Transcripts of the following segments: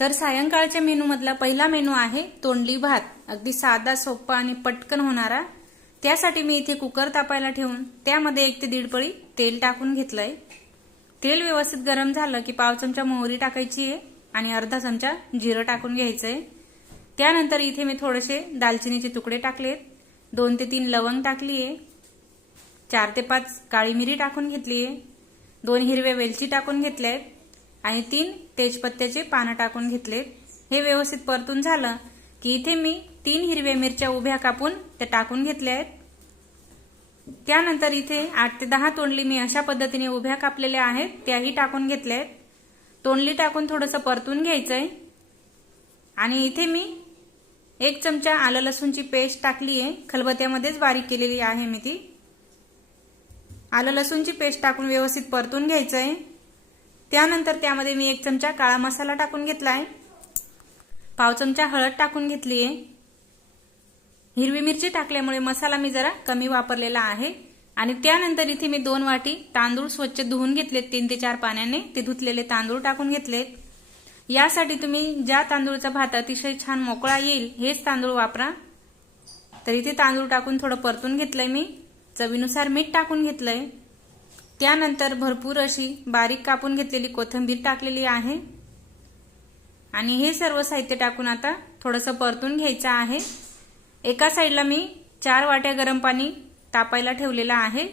तर सायंकाळच्या मेनूमधला पहिला मेनू आहे तोंडली भात. अगदी साधा सोपा आणि पटकन होणारा. त्यासाठी मी इथे कुकर तापायला ठेवून त्यामध्ये एक ते दीड पळी तेल टाकून घेतलंय. तेल व्यवस्थित गरम झालं की पाव चमचा मोहरी टाकायची आहे आणि अर्धा चमचा जिरं टाकून घ्यायचंय. त्यानंतर इथे मी थोडेसे दालचिनीचे तुकडे टाकलेत. दोन ते तीन लवंग टाकली आहे चार ते पाच काळी मिरी टाकून घेतली आहे दोन हिरव्या वेलची टाकून घेतल्या आहेत आणि तीन तेजपत्त्याचे पानं टाकून घेतले. हे व्यवस्थित परतून झालं की इथे मी तीन हिरव्या मिरच्या उभ्या कापून त्या टाकून घेतल्या आहेत. त्यानंतर इथे आठ ते दहा तोंडली मी अशा पद्धतीने उभ्या कापलेल्या आहेत त्याही टाकून घेतल्या आहेत. तोंडली टाकून थोडंसं परतून घ्यायचंय. आणि इथे मी एक चमचा आलं लसूणची पेस्ट टाकली आहे खलबत्यामध्येच बारीक केलेली आहे मी ती. आलं लसूणची पेस्ट टाकून व्यवस्थित परतून घ्यायचं आहे त्यानंतर त्यामध्ये मी एक चमचा काळा मसाला टाकून घेतला आहे पाव चमचा हळद टाकून घेतली आहे हिरवी मिरची टाकल्यामुळे मसाला मी जरा कमी वापरलेला आहे. आणि त्यानंतर इथे मी दोन वाटी तांदूळ स्वच्छ धुवून घेतलेत. तीन ते चार पाण्याने ते धुतलेले तांदूळ टाकून घेतलेत. यासाठी तुम्ही ज्या तांदूळचा भात अतिशय छान मोकळा येईल हेच तांदूळ वापरा. तर इथे तांदूळ टाकून थोडं परतून घेतलंय मी. चवीनुसार मीठ टाकून घेतलंय. त्यानंतर भरपूर अशी बारीक कापून घेतलेली कोथिंबीर टाकलेली आहे. आणि हे सर्व साहित्य टाकून आता थोडंसं परतून घ्यायचं आहे. एका साईडला मी चार वाट्या गरम पाणी तापायला ठेवलेलं आहे.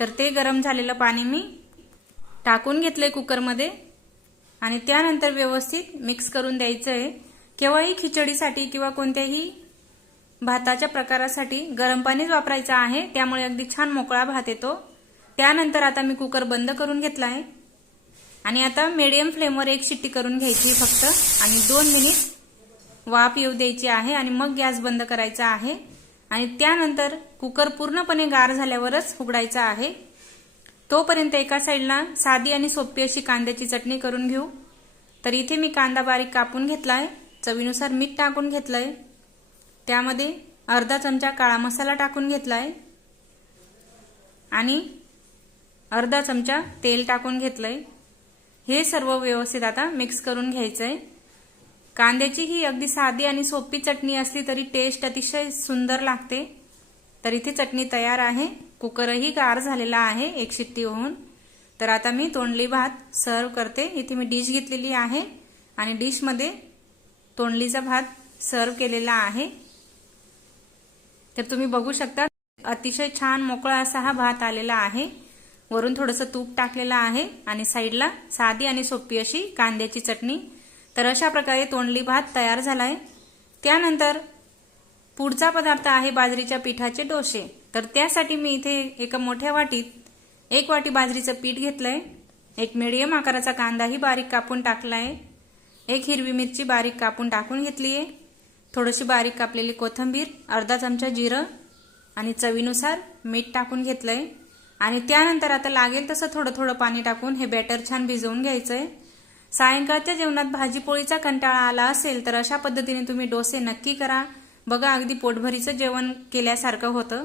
तर ते गरम झालेलं पाणी मी टाकून घेतलं आहे कुकरमध्ये. आणि त्यानंतर व्यवस्थित मिक्स करून द्यायचं आहे केव्हाही खिचडीसाठी किंवा कोणत्याही भाताच्या प्रकारासाठी गरम पाणीच वापरायचं आहे. त्यामुळे अगदी छान मोकळा भात येतो. त्यानंतर आता मी कुकर बंद करून घेतला आहे. आणि आता मिडियम फ्लेमवर एक शिट्टी करून घ्यायची फक्त. आणि दोन मिनिट वाफ येऊ द्यायची आहे आणि मग गॅस बंद करायचा आहे. आणि त्यानंतर कुकर पूर्णपणे गार झाल्यावरच उघडायचा आहे. तोपर्यंत एका साईडला साधी आणि सोपी अशी कांद्याची चटणी करून घेऊ. तर इथे मी कांदा बारीक कापून घेतलाय चवीनुसार मीठ टाकून घेतलंय. त्यामध्ये अर्धा चमचा काळा मसाला टाकून घेतलाय. आणि अर्धा चमचा तेल टाकून घेतलंय. हे सर्व व्यवस्थित आता मिक्स करून घ्यायचंय. कांद्याची ही अगदी साधी आणि सोपी चटणी असली तरी टेस्ट अतिशय सुंदर लागते. तर इथे चटणी तयार आहे. कुकरही गार झालेला आहे एक शिट्टी होऊन. तर आता मी तोंडली भात सर्व करते. इथे मी डिश घेतलेली आहे आणि डिशमध्ये तोंडलीचा भात सर्व केलेला आहे. तर तुम्ही बघू शकता अतिशय छान मोकळा असा हा भात आलेला आहे. वरून थोडंसं तूप टाकलेलं आहे आणि साईडला साधी आणि सोपी अशी कांद्याची चटणी. तर अशा प्रकारे तोंडली भात तयार झालाय. त्यानंतर पुढचा पदार्थ आहे बाजरीच्या पिठाचे डोसे. तर त्यासाठी मी इथे एका मोठ्या वाटीत एक वाटी बाजरीचं पीठ घेतलंय. एक मिडियम आकाराचा कांदाही बारीक कापून टाकलाय. एक हिरवी मिरची बारीक कापून टाकून घेतली आहे थोडीशी बारीक कापलेली कोथिंबीर अर्धा चमचा जिरं आणि चवीनुसार मीठ टाकून घेतलंय. आणि त्यानंतर आता लागेल तसं थोडं थोडं पाणी टाकून हे बॅटर छान भिजवून घ्यायचंय. सायंकाळच्या जेवणात भाजीपोळीचा कंटाळा आला असेल तर अशा पद्धतीने तुम्ही डोसे नक्की करा. बघा अगदी पोटभरीचं जेवण केल्यासारखं होतं.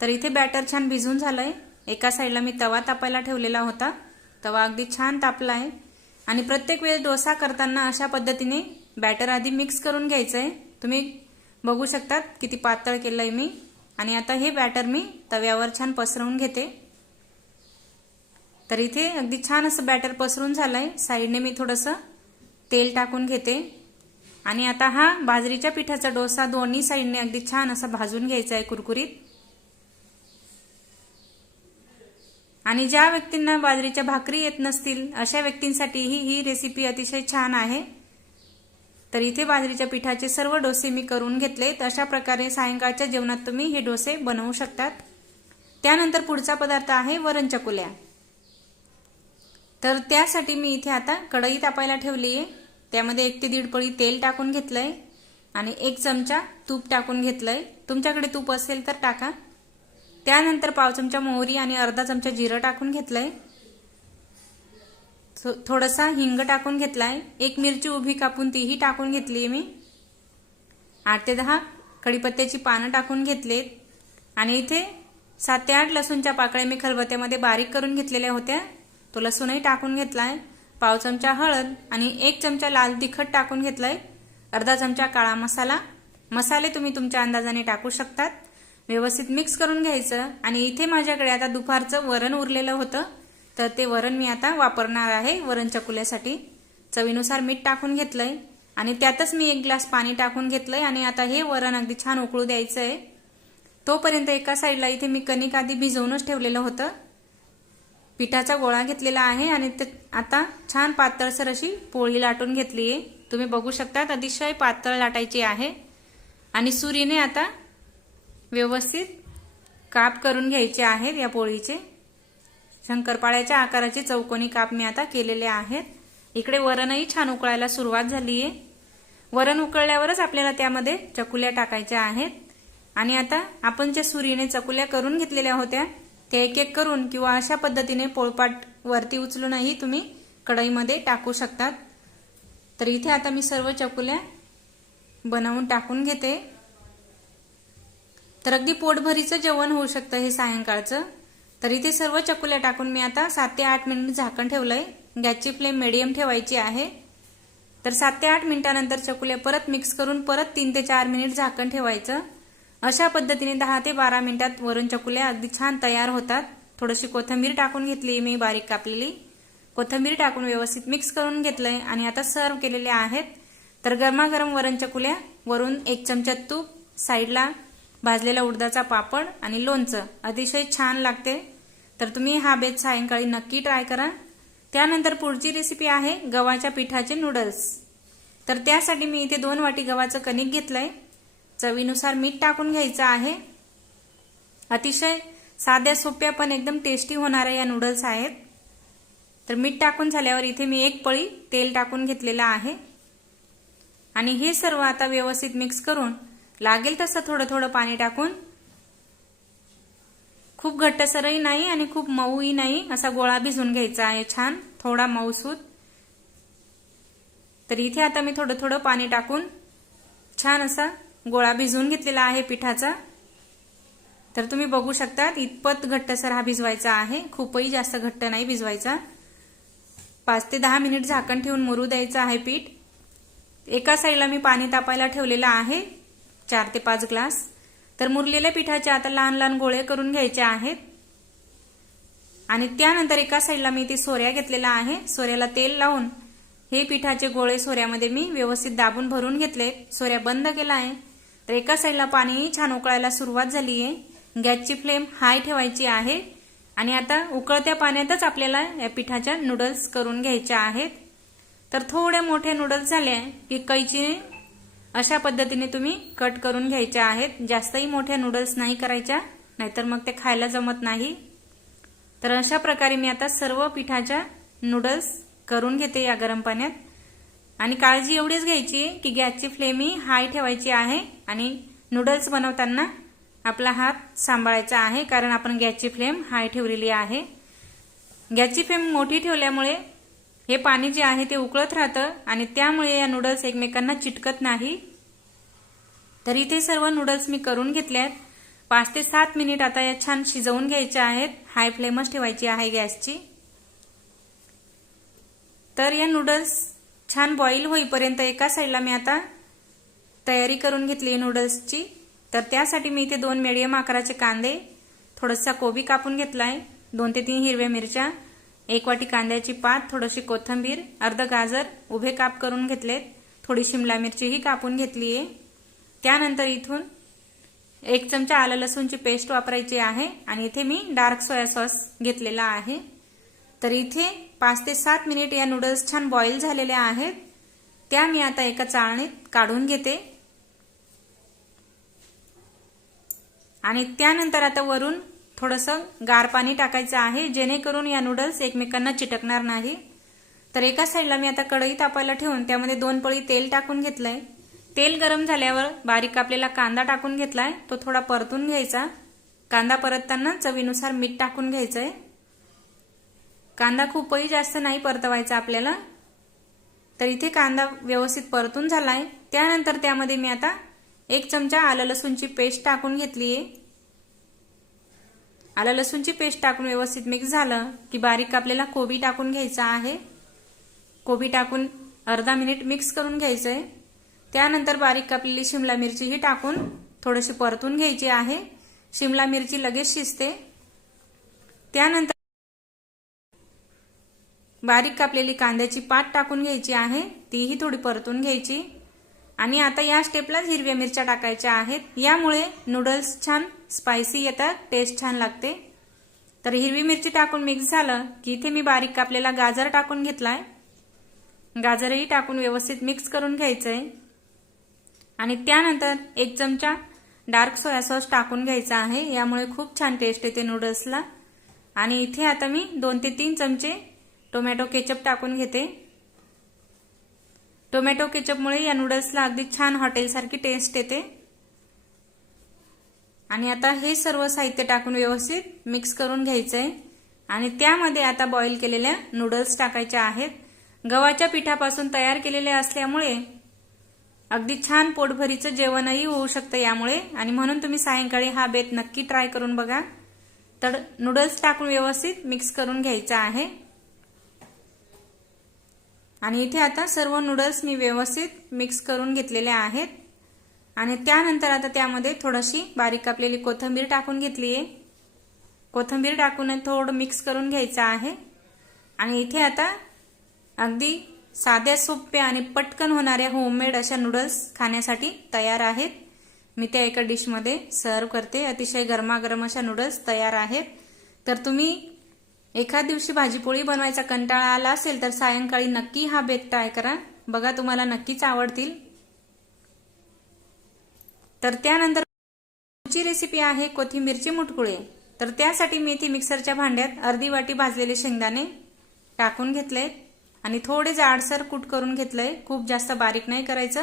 तर इथे बॅटर छान भिजून झालंय. एका साईडला मी तवा तापायला ठेवलेला होता. तवा अगदी छान तापलाय. आणि प्रत्येक वेळेस डोसा करताना अशा पद्धतीने बॅटर आधी मिक्स करून घ्यायचंय. तुम्ही बघू शकतात किती पातळ केलंय मी. आणि आता हे बॅटर मी तव्यावर छान पसरवून घेते. तर इथे अगदी छान असं बॅटर पसरून झालंय. साईडने मी थोडंसं तेल टाकून घेते. आणि आता हा बाजरीच्या पिठाचा डोसा दोन्ही साईडने अगदी छान असा भाजून घ्यायचा आहे कुरकुरीत. आणि ज्या व्यक्तींना बाजरीच्या भाकरी येत नसतील अशा व्यक्तींसाठीही ही रेसिपी अतिशय छान आहे. तर इथे बाजरीच्या पिठाचे सर्व डोसे मी करून घेतले. अशा प्रकारे सायंकाळच्या जेवणात तुम्ही हे डोसे बनवू शकतात. त्यानंतर पुढचा पदार्थ आहे वरण चकुल्या. तर त्यासाठी मी इथे आता कढई तापायला ठेवली आहे. त्यामध्ये एक ते दीड पळी तेल टाकून घेतलंय आणि एक चमचा तूप टाकून घेतलंय. तुमच्याकडे तूप असेल तर टाका. त्यानंतर पाव चमचा मोहरी आणि अर्धा चमचा जिरं टाकून घेतलंय. थोडासा हिंग टाकून घेतलाय. एक मिरची उभी कापून तीही टाकून घेतली मी. आठ ते दहा कढीपत्त्याची पानं टाकून घेतलीत. आणि इथे सात ते आठ लसूणच्या पाकळ्या मी खलबत्त्यामध्ये बारीक करून घेतलेल्या होत्या. तो लसूणही टाकून घेतलाय. पाव चमचा हळद आणि एक चमचा लाल तिखट टाकून घेतलाय. अर्धा चमचा काळा मसाला. मसाले तुम्ही तुमच्या अंदाजाने टाकू शकतात. व्यवस्थित मिक्स करून घ्यायचं. आणि इथे माझ्याकडे आता दुपारचं वरण उरलेलं होतं. तर ते वरण मी आता वापरणार आहे वरण चकुल्यासाठी. चवीनुसार मीठ टाकून घेतलंय आणि त्यातच मी एक ग्लास पाणी टाकून घेतलंय आणि आता हे वरण अगदी छान उकळू द्यायचं आहे तोपर्यंत एका साईडला इथे मी कणिक आधी भिजवूनच ठेवलेलं होतं. पिठाचा गोळा घेतलेला आहे आणि ते आता छान पातळसर अशी पोळी लाटून घेतली आहे तुम्ही बघू शकतात अतिशय पातळ लाटायची आहे. आणि सुरीने आता व्यवस्थित काप करून घ्यायचे आहेत या पोळीचे. शंकरपाळ्याच्या आकाराचे चौकोनी काप मी आता केलेले आहेत. इकडे वरणही छान उकळायला सुरुवात झाली आहे वरण उकळल्यावरच आपल्याला त्यामध्ये चकुल्या टाकायच्या आहेत. आणि आता आपण ज्या सुरीने चकुल्या करून घेतलेल्या होत्या त्या एक एक करून किंवा अशा पद्धतीने पोळपाट वरती उचलूनही तुम्ही कढईमध्ये टाकू शकतात. तर इथे आता मी सर्व चकुल्या बनवून टाकून घेते. तर अगदी पोटभरीचं जेवण होऊ शकतं हे सायंकाळचं. तर इथे सर्व चकुल्या टाकून मी आता सात ते आठ मिनिट झाकण ठेवलंय. गॅसची फ्लेम मिडियम ठेवायची आहे. तर सात ते आठ मिनिटानंतर चकुल्या परत मिक्स करून परत तीन ते चार मिनिट झाकण ठेवायचं. अशा पद्धतीने दहा ते बारा मिनिटात वरून चकुल्या अगदी छान तयार होतात. थोडीशी कोथिंबीर टाकून घेतली मी बारीक कापलेली. कोथिंबीर टाकून व्यवस्थित मिक्स करून घेतलंय आणि आता सर्व केलेल्या आहेत. तर गरमागरम वरण चकुल्या वरून एक चमचा तूप साईडला भाजलेला उडदाचा पापड आणि लोणचं. अतिशय छान लागते. तर तुम्ही हा बेत सायंकाळी नक्की ट्राय करा. त्यानंतर पुढची रेसिपी आहे गव्हाच्या पिठाचे नूडल्स तर त्यासाठी मी इथे दोन वाटी गव्हाचं कणिक घेतलंय. चवीनुसार मीठ टाकून घ्यायचं आहे. अतिशय साध्या सोप्या पण एकदम टेस्टी होणाऱ्या या नूडल्स आहेत. तर मीठ टाकून झाल्यावर इथे मी एक पळी तेल टाकून घेतलेलं आहे. आणि हे सर्व आता व्यवस्थित मिक्स करून लागेल तसं थोडं थोडं पाणी टाकून. खूप घट्टसरही नाही आणि खूप मऊही नाही. असा गोळा भिजून घ्यायचा आहे छान. थोडा मऊसूत तर इथे आता मी थोडं थोडं पाणी टाकून छान असा गोळा भिजवून घेतलेला आहे पिठाचा. तर तुम्ही बघू शकता इतपत घट्टसर हा भिजवायचा आहे. खूपही जास्त घट्ट नाही भिजवायचा. पाच ते दहा मिनिट झाकण ठेवून मुरू द्यायचं आहे पीठ. एका साईडला मी पाणी तापायला ठेवलेलं आहे. चार ते पाच ग्लास. तर मुरलेल्या पिठाचे आता लहान लहान गोळे करून घ्यायचे आहेत. आणि त्यानंतर एका साईडला मी ते सोऱ्या घेतलेला आहे. सोऱ्याला तेल लावून हे पिठाचे गोळे सोऱ्यामध्ये मी व्यवस्थित दाबून भरून घेतले. सोऱ्या बंद केला आहे. तर एका साईडला पाणी छान उकळायला सुरुवात झाली आहे. गॅसची फ्लेम हाय ठेवायची आहे. आणि आता उकळत्या पाण्यातच आपल्याला या पिठाच्या नूडल्स करून घ्यायच्या आहेत. तर थोडे मोठे नूडल्स झाले की कैचीने अशा पद्धतीने तुम्ही कट करून घ्यायच्या आहेत. जास्तही मोठ्या नूडल्स नाही करायच्या नाहीतर मग ते खायला जमत नाही. तर अशा प्रकारे मी आता सर्व पिठाच्या नूडल्स करून घेते या गरम पाण्यात. आणि काळजी एवढीच घ्यायची की गॅसची फ्लेम ही हाय ठेवायची आहे आणि नूडल्स बनवताना आपला हात सांभाळायचा आहे कारण आपण गॅसची फ्लेम हाय ठेवलेली आहे. गॅसची फ्लेम मोठी ठेवल्यामुळे हे पाणी जे आहे ते उकळत राहतं आणि त्यामुळे या नूडल्स एकमेकांना चिटकत नाही. तर इथे सर्व नूडल्स मी करून घेतले आहेत पाच ते सात मिनिट आता या छान शिजवून घ्यायच्या आहेत. हाय फ्लेमच ठेवायची आहे गॅसची. तर या नूडल्स छान बॉईल होईपर्यंत एका साईडला मी आता तयारी करून घेतली नूडल्सची तर त्यासाठी मी इथे दोन मिडियम आकाराचे कांदे थोडासा कोबी कापून घेतलाय दोन ते तीन हिरव्या मिरच्या एक वाटी कांद्याची पात थोडीशी कोथंबीर अर्ध गाजर उभे काप करून घेतलेत. थोडी शिमला मिरचीही कापून घेतली आहे त्यानंतर इथून एक चमचा आलं लसूणची पेस्ट वापरायची आहे आणि इथे मी डार्क सोया सॉस घेतलेला आहे. तर इथे पाच ते सात मिनिट या नूडल्स छान बॉईल झालेल्या आहेत. त्या मी आता एका चाळणीत काढून घेते. आणि त्यानंतर आता वरून थोडंसं गार पाणी टाकायचं आहे जेणेकरून या नूडल्स एकमेकांना चिटकणार नाही. तर एका साईडला मी आता कढई तापायला ठेवून त्यामध्ये दोन पळी तेल टाकून घेतलंय. तेल गरम झाल्यावर बारीक कापलेला कांदा टाकून घेतलाय. तो थोडा परतून घ्यायचा. कांदा परतताना चवीनुसार मीठ टाकून घ्यायचंय. कांदा खूपही जास्त नाही परतवायचा आपल्याला. तर इथे कांदा व्यवस्थित परतून झालाय. त्यानंतर त्यामध्ये मी आता एक चमचा आलं लसूणची पेस्ट टाकून घेतलीये. आलं लसूणची पेस्ट टाकून व्यवस्थित मिक्स झालं की बारीक आपल्याला कोबी टाकून घ्यायचा आहे. कोबी टाकून अर्धा मिनिट मिक्स करून घ्यायचं आहे त्यानंतर बारीक कापलेली शिमला मिरची ही टाकून थोडीशी परतून घ्यायची आहे. शिमला मिरची लगेच शिजते. त्यानंतर बारीक कापलेली कांद्याची पात टाकून घ्यायची आहे. तीही थोडी परतून घ्यायची. आणि आता या स्टेपलाच हिरव्या मिरच्या टाकायच्या आहेत. यामुळे नूडल्स छान स्पायसी येतात टेस्ट छान लागते. तर हिरवी मिरची टाकून मिक्स झालं की इथे मी बारीक कापलेला गाजर टाकून घेतलाय. गाजरही टाकून व्यवस्थित मिक्स करून घ्यायचंय. आणि त्यानंतर एक चमचा डार्क सोया सॉस टाकून घ्यायचा आहे. यामुळे खूप छान टेस्ट येते नूडल्सला आणि इथे आता मी दोन ते तीन चमचे टोमॅटो केचप टाकून घेते. टोमॅटो केचपमुळे या नूडल्सला अगदी छान हॉटेलसारखी टेस्ट येते. आणि आता हे सर्व साहित्य टाकून व्यवस्थित मिक्स करून घ्यायचं आहे आणि त्यामध्ये आता बॉईल केलेल्या नूडल्स टाकायच्या आहेत. गव्हाच्या पिठापासून तयार केलेले असल्यामुळे अगदी छान पोटभरीचं जेवणही होऊ शकतं यामुळे. आणि म्हणून तुम्ही सायंकाळी हा बेत नक्की ट्राय करून बघा. तर नूडल्स टाकून व्यवस्थित मिक्स करून घ्यायचं आहे. आणि इथे आता सर्व नूडल्स मी व्यवस्थित मिक्स करून घेतलेले आहेत. आणि त्यानंतर आता त्यामध्ये थोडीशी बारीक कापलेली कोथिंबीर टाकून घेतली आहे. कोथिंबीर टाकून थोडं मिक्स करून घ्यायचं आहे. आणि इथे आता अगदी साध्या सोप्या आणि पटकन होणाऱ्या होममेड अशा नूडल्स खाण्यासाठी तयार आहेत. मी त्या एका डिशमध्ये सर्व करते. अतिशय गरमागरम अशा नूडल्स तयार आहेत. तर तुम्ही एखाद दिवशी भाजीपोळी बनवायचा कंटाळा आला असेल तर सायंकाळी नक्की हा बेत ट्राय करा. बघा तुम्हाला नक्कीच आवडतील. तर त्यानंतर पुढची रेसिपी आहे कोथिंबीरचे मुटकुळे. तर त्यासाठी मी इथे मिक्सरच्या भांड्यात अर्धी वाटी भाजलेले शेंगदाणे टाकून घेतले आणि थोडे जाडसर कूट करून घेतलंय खूप जास्त बारीक नाही करायचं.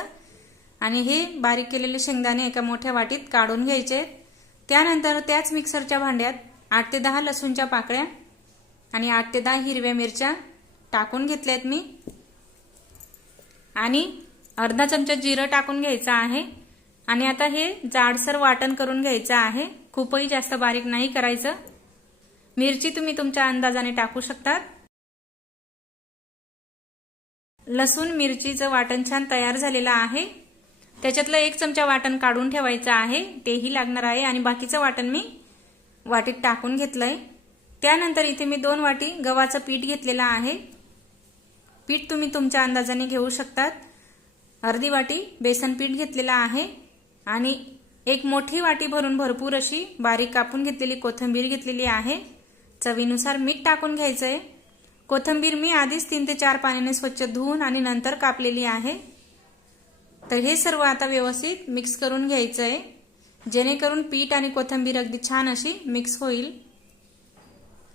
आणि हे बारीक केलेले शेंगदाणे एका मोठ्या वाटीत काढून घ्यायचे. त्यानंतर त्याच मिक्सरच्या भांड्यात आठ ते दहा लसूणच्या पाकळ्या आणि आठ ते दहा हिरव्या मिरच्या टाकून घेतल्यात मी. आणि अर्धा चमचा जिरं टाकून घ्यायचं आहे. आणि आता हे जाडसर वाटण करून घ्यायचं आहे. खूपही जास्त बारीक नाही करायचं. मिरची तुम्ही तुमच्या अंदाजाने टाकू शकतात. लसूण मिरचीचं वाटण छान तयार झालेलं आहे. त्याच्यातलं एक चमचा वाटण काढून ठेवायचं आहे. तेही लागणार आहे आणि बाकीचं वाटण मी वाटीत टाकून घेतलंय. त्यानंतर इथे मी दोन वाटी गव्हाचं पीठ घेतलेलं आहे. पीठ तुम्ही तुमच्या अंदाजाने घेऊ शकतात. अर्धी वाटी बेसन पीठ घेतलेलं आहे. आणि एक मोठी वाटी भरून भरपूर अशी बारीक कापून घेतलेली कोथिंबीर घेतलेली आहे. चवीनुसार मीठ टाकून घ्यायचं आहे कोथिंबीर मी आधीच तीन ते चार पाण्याने स्वच्छ धुवून आणि नंतर कापलेली आहे. तर हे सर्व आता व्यवस्थित मिक्स करून घ्यायचं आहे जेणेकरून पीठ आणि कोथिंबीर अगदी छान अशी मिक्स होईल.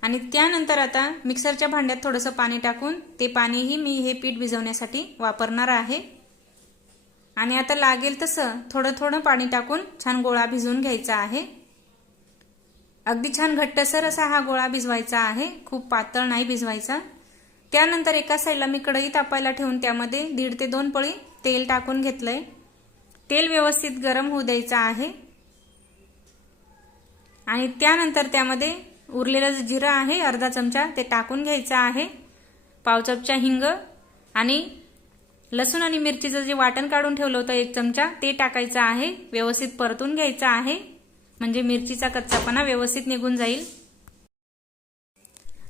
आणि त्यानंतर आता मिक्सरच्या भांड्यात थोडंसं पाणी टाकून ते पाणीही मी हे पीठ भिजवण्यासाठी वापरणार आहे. आणि आता लागेल तसं थोडं थोडं पाणी टाकून छान गोळा भिजवून घ्यायचा आहे. अगदी छान घट्टसर असा हा गोळा भिजवायचा आहे. खूप पातळ नाही भिजवायचा. त्यानंतर एका साईडला मी कढई तापायला ठेवून त्यामध्ये दीड ते दोन पळी तेल टाकून घेतलंय. तेल व्यवस्थित गरम होऊ द्यायचं आहे. आणि त्यानंतर त्यामध्ये उरलेलं जे जिरं आहे अर्धा चमचा ते टाकून घ्यायचं आहे. पाव चमचा हिंग आणि लसूण आणि मिरचीचं जे वाटण काढून ठेवलं होतं एक चमचा ते टाकायचं आहे. व्यवस्थित परतून घ्यायचं आहे. म्हणजे मिरचीचा कच्चापणा व्यवस्थित निघून जाईल.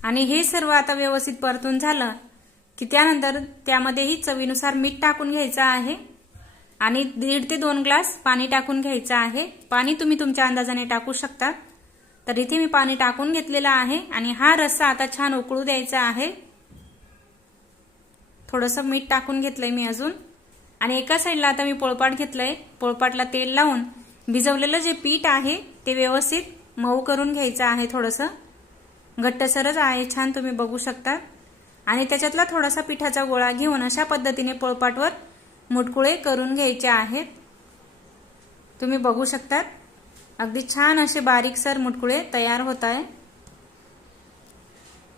आणि हे सर्व आता व्यवस्थित परतून झालं की त्यानंतर त्यामध्येही चवीनुसार मीठ टाकून घ्यायचं आहे. आणि दीड ते दोन ग्लास पाणी टाकून घ्यायचं आहे. पाणी तुम्ही तुमच्या अंदाजाने टाकू शकता. तर इथे मी पाणी टाकून घेतलेलं आहे आणि हा रस्सा आता छान उकळू द्यायचा आहे. थोडंसं मीठ टाकून घेतलंय मी अजून. आणि एका साईडला आता मी पोळपाट घेतलंय. पोळपाटला तेल लावून भिजवलेलं जे पीठ आहे ते व्यवस्थित मऊ करून घ्यायचं आहे थोडंसं. घट्टसरच आहे छान तुम्ही बघू शकता आणि त्याच्यातला थोडासा पिठाचा गोळा घेऊन अशा पद्धतीने पोळपाटवर मुटकुळे करून घ्यायचे आहेत. तुम्ही बघू शकतात. अगदी छान असे बारीकसर मुटकुळे तयार होत आहे.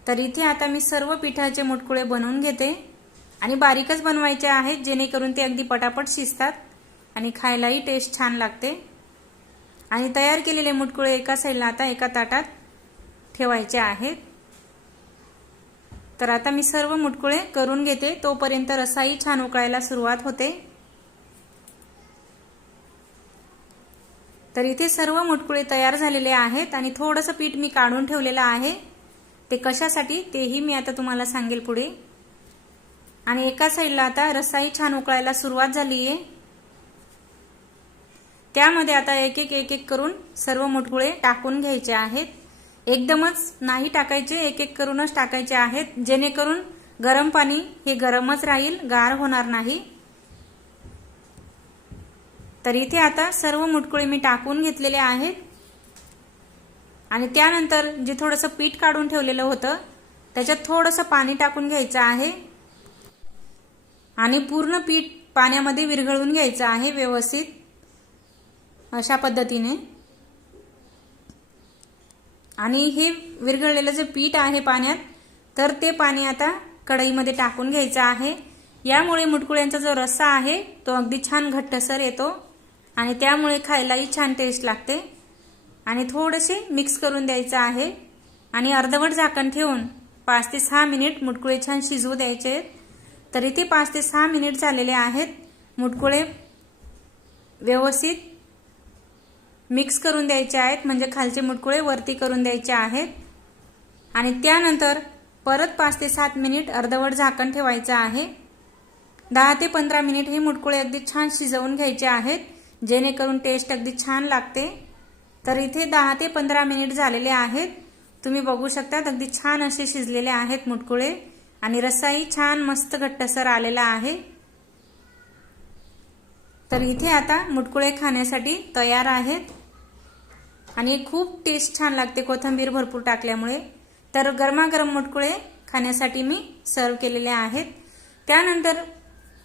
तर इथे आता मी सर्व पिठाचे मुटकुळे बनवून घेते. आणि बारीकच बनवायचे आहेत जेणेकरून ते अगदी पटापट शिजतात आणि खायलाही टेस्ट छान लागते. आणि तयार केलेले मुटकुळे एका साईडला आता एका ताटात ठेवायचे आहेत. तर आता मी सर्व मुटकुळे करून घेते. तोपर्यंत रसाई छान उकळायला सुरुवात होते. तर इथे सर्व मुटकुळे तयार झालेले आहेत आणि थोडंसं पीठ मी काढून ठेवलेलं आहे. ते कशासाठी तेही मी आता तुम्हाला सांगेल पुढे. आणि एका साईडला आता रस्साही छान उकळायला सुरुवात झाली आहे त्यामध्ये आता एक एक एक एक करून सर्व मुठगुळे टाकून घ्यायचे आहेत. एकदमच नाही टाकायचे एक एक करूनच टाकायचे आहेत. जेणेकरून गरम पाणी हे गरमच राहील गार होणार नाही. तर इथे आता सर्व मुटकुळे मी टाकून घेतलेले आहेत. आणि त्यानंतर जे थोडंसं पीठ काढून ठेवलेलं होतं त्याच्यात थोडंसं पाणी टाकून घ्यायचं आहे. आणि पूर्ण पीठ पाण्यामध्ये विरघळून घ्यायचं आहे व्यवस्थित. अशा पद्धतीने. आणि हे विरघळलेलं जे पीठ आहे पाण्यात तर ते पाणी आता कढईमध्ये टाकून घ्यायचं आहे. यामुळे मुटकुळ्यांचा जो रस्सा आहे तो अगदी छान घट्टसर येतो आणि त्यामुळे खायलाही छान टेस्ट लागते. आणि थोडेसे मिक्स करून द्यायचं आहे आणि अर्धवट झाकण ठेवून पाच ते सहा मिनिट मुटकुळे छान शिजवू द्यायचे. तर इथे पाच ते सहा मिनिट झालेले आहेत. मुटकुळे व्यवस्थित मिक्स करून द्यायचे आहेत म्हणजे खालचे मुटकुळे वरती करून द्यायचे आहेत. आणि त्यानंतर परत पाच ते सात मिनिट अर्धवट झाकण ठेवायचं आहे. दहा ते पंधरा मिनिट हे मुटकुळे अगदी छान शिजवून घ्यायचे आहेत जेणेकरून टेस्ट अगदी छान लागते. तर इथे दहा ते पंधरा मिनिट झालेले आहेत. तुम्ही बघू शकता अगदी छान असे शिजलेले आहेत मुटकुळे. आणि रस्साही छान मस्त घट्टसर आलेला आहे. तर इथे आता मुटकुळे खाण्यासाठी तयार आहेत. आणि खूप टेस्ट छान लागते कोथिंबीर भरपूर टाकल्यामुळे. तर गरमागरम मटकुळे खाण्यासाठी मी सर्व केलेले आहेत. त्यानंतर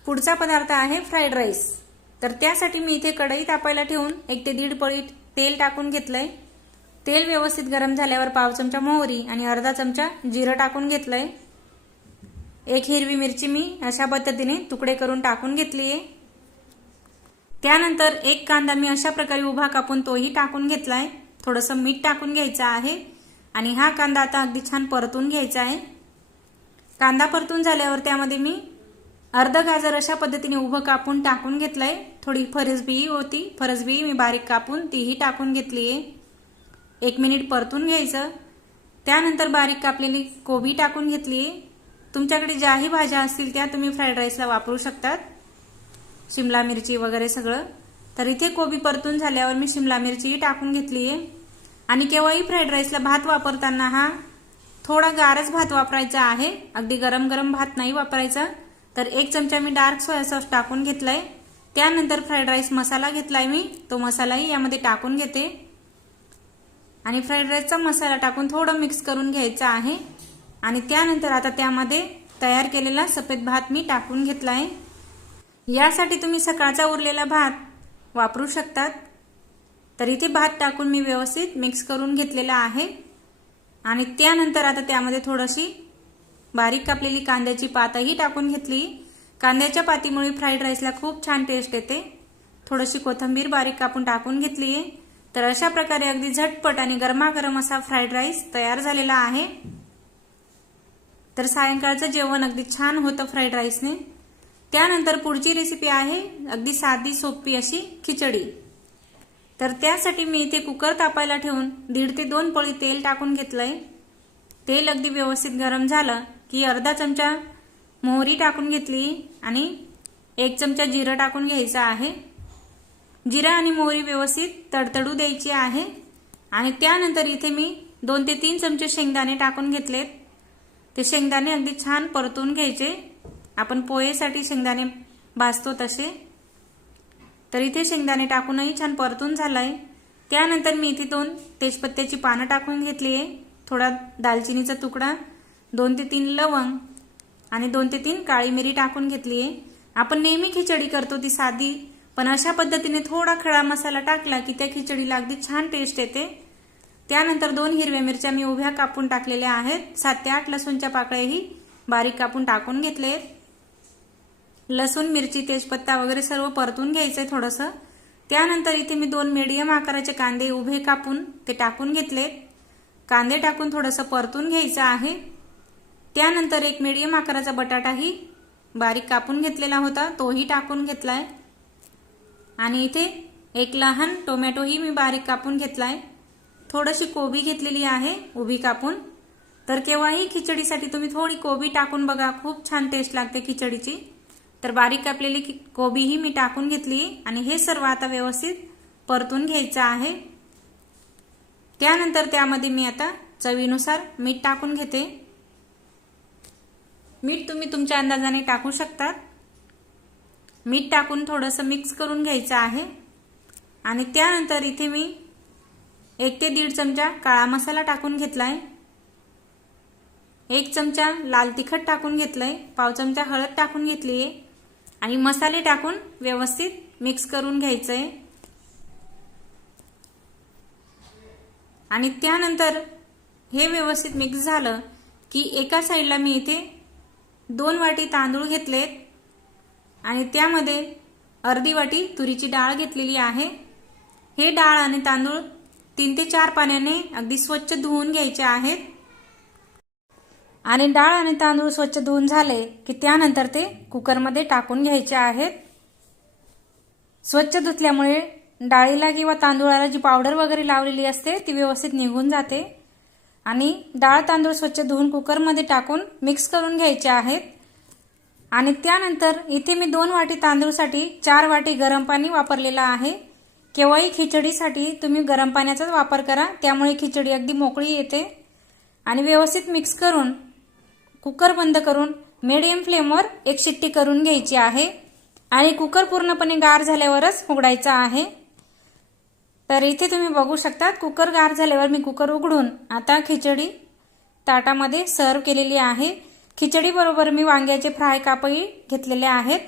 पुढचा पदार्थ आहे फ्राईड राईस तर त्यासाठी मी इथे कढई तापायला ठेवून एक ते दीड पळी तेल टाकून घेतलंय. तेल व्यवस्थित गरम झाल्यावर पाव चमचा मोहरी आणि अर्धा चमचा जिरं टाकून घेतलंय. एक हिरवी मिरची मी अशा पद्धतीने तुकडे करून टाकून घेतली आहे त्यानंतर एक कांदा मी अशा प्रकारे उभा कापून तोही टाकून घेतलाय. थोडंसं मीठ टाकून घ्यायचं आहे. आणि हा कांदा आता अगदी छान परतून घ्यायचा आहे. कांदा परतून झाल्यावर त्यामध्ये मी अर्ध गाजर अशा पद्धतीने उभं कापून टाकून घेतलंय. थोडी फरसबी होती. फरसबी मी बारीक कापून तीही टाकून घेतली आहे. एक मिनिट परतून घ्यायचं. त्यानंतर बारीक कापलेली कोबी टाकून घेतली आहे. तुमच्याकडे ज्याही भाज्या असतील त्या तुम्ही फ्राईड राईसला वापरू शकतात. शिमला मिरची वगैरे सगळं. तर इथे कोबी परतून झाल्यावर मी शिमला मिरचीही टाकून घेतली आहे. आणि केव्हाही फ्राईड राईसला भात वापरताना हा थोडा गारच भात वापरायचा आहे. अगदी गरम गरम भात नाही वापरायचा. तर एक चमचा मी डार्क सोया सॉस टाकून घेतलाय. त्यानंतर फ्राईड राईस मसाला घेतलाय मी. तो मसालाही यामध्ये टाकून घेते. आणि फ्राईड राईसचा मसाला टाकून थोडं मिक्स करून घ्यायचा आहे. आणि त्यानंतर आता त्यामध्ये तयार केलेला सफेद भात मी टाकून घेतलाय. यासाठी तुम्ही सकाळचा उरलेला भात वापरू शकतात. तर इथे भात टाकून मी व्यवस्थित मिक्स करून घेतलेला आहे. आणि त्यानंतर आता त्यामध्ये थोडीशी बारीक कापलेली कांद्याची पातही टाकून घेतली. कांद्याच्या पातीमुळे फ्राईड राईसला खूप छान टेस्ट येते. थोडीशी कोथिंबीर बारीक कापून टाकून घेतली आहे. तर अशा प्रकारे अगदी झटपट आणि गरमागरम असा फ्राईड राईस तयार झालेला आहे. तर सायंकाळचं जेवण अगदी छान होतं फ्राईड राईसने त्यानंतर पुढची रेसिपी आहे अगदी साधी सोपी अशी खिचडी. तर त्यासाठी मी इथे कुकर तापायला ठेवून दीड ते दोन पळी तेल टाकून घेतलंय. तेल अगदी व्यवस्थित गरम झालं की अर्धा चमचा मोहरी टाकून घेतली आणि एक चमचा जिरं टाकून घ्यायचं आहे. जिरा आणि मोहरी व्यवस्थित तडतडू द्यायची आहे आणि त्यानंतर इथे मी दोन ते तीन चमचे शेंगदाणे टाकून घेतलेत. ते शेंगदाणे अगदी छान परतून घ्यायचे. आपण पोहेसाठी शेंगदाणे भाजतो तसे. तर इथे शेंगदाणे टाकूनही छान परतून झालाय. त्यानंतर मी इथे दोन तेजपत्त्याची पानं टाकून घेतली आहे. थोडा दालचिनीचा तुकडा दोन ते तीन लवंग आणि दोन ते तीन काळी मिरी टाकून घेतली आहे. आपण नेहमी खिचडी करतो ती साधी पण अशा पद्धतीने थोडा खळा मसाला टाकला की त्या खिचडीला अगदी छान टेस्ट येते. त्यानंतर दोन हिरव्या मिरच्या मी उभ्या कापून टाकलेल्या आहेत. सात ते आठ लसूणच्या पाकळ्याही बारीक कापून टाकून घेतले आहेत लसूण मिरची तेजपत्ता वगैरे सर्व परतून घ्यायचंय थोडंसं. त्यानंतर इथे मी दोन मीडियम आकाराचे कांदे उभे कापून ते टाकून घेतले. कांदे टाकून थोडंसं परतून घ्यायचं आहे. त्यानंतर एक मीडियम आकाराचा बटाटाही बारीक कापून घेतलेला होता तोही टाकून घेतलाय. आणि इथे एक लहान टोमॅटोही मी बारीक कापून घेतलाय. थोडीशी कोबी घेतलेली आहे उभी कापून. तर केव्हाही खिचडीसाठी तुम्ही थोडी कोबी टाकून बघा खूप छान टेस्ट लागते खिचडीची. तर बारीक कापलेली कोबीही मी टाकून घेतली आणि हे सर्व आता व्यवस्थित परतून घ्यायचं आहे. त्यानंतर त्यामध्ये मी आता चवीनुसार मीठ टाकून घेते. मीठ तुम्ही तुमच्या अंदाजाने टाकू शकतात. मीठ टाकून थोडंसं मिक्स करून घ्यायचं आहे. आणि त्यानंतर इथे मी एक ते दीड चमचा काळा मसाला टाकून घेतलाय. एक चमचा लाल तिखट टाकून घेतलंय. पाव चमचा हळद टाकून घेतली आहे आणि मसाले टाकून व्यवस्थित मिक्स करून घ्यायचंय. आणि त्यानंतर हे व्यवस्थित मिक्स झालं की एका साईडला मी इथे दोन वाटी तांदूळ घेतलेत. आणि त्यामध्ये अर्धी वाटी तुरीची डाळ घेतलेली आहे. हे डाळ आणि तांदूळ तीन ते चार पाण्याने अगदी स्वच्छ धुवून घ्यायचे आहेत. आणि डाळ आणि तांदूळ स्वच्छ धुवून झाले की त्यानंतर ते कुकरमध्ये टाकून घ्यायचे आहेत. स्वच्छ धुतल्यामुळे डाळीला किंवा तांदूळाला जी पावडर वगैरे लावलेली असते ती व्यवस्थित निघून जाते. आणि डाळ तांदूळ स्वच्छ धुवून कुकरमध्ये टाकून मिक्स करून घ्यायचे आहेत. आणि त्यानंतर इथे मी दोन वाटी तांदूळसाठी चार वाटी गरम पाणी वापरलेलं आहे. केव्हाही खिचडीसाठी तुम्ही गरम पाण्याचाच वापर करा त्यामुळे खिचडी अगदी मोकळी येते. आणि व्यवस्थित मिक्स करून कुकर बंद करून मिडियम फ्लेमवर एक शिट्टी करून घ्यायची आहे. आणि कुकर पूर्णपणे गार झाल्यावरच उघडायचा आहे. तर इथे तुम्ही बघू शकता कुकर गार झाल्यावर मी कुकर उघडून आता खिचडी ताटामध्ये सर्व केलेली आहे. खिचडीबरोबर मी वांग्याचे फ्राय कापही घेतलेले आहेत.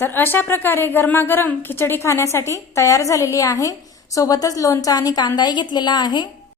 तर अशा प्रकारे गरमागरम खिचडी खाण्यासाठी तयार झालेली आहे. सोबतच लोणचा आणि कांदाही घेतलेला आहे.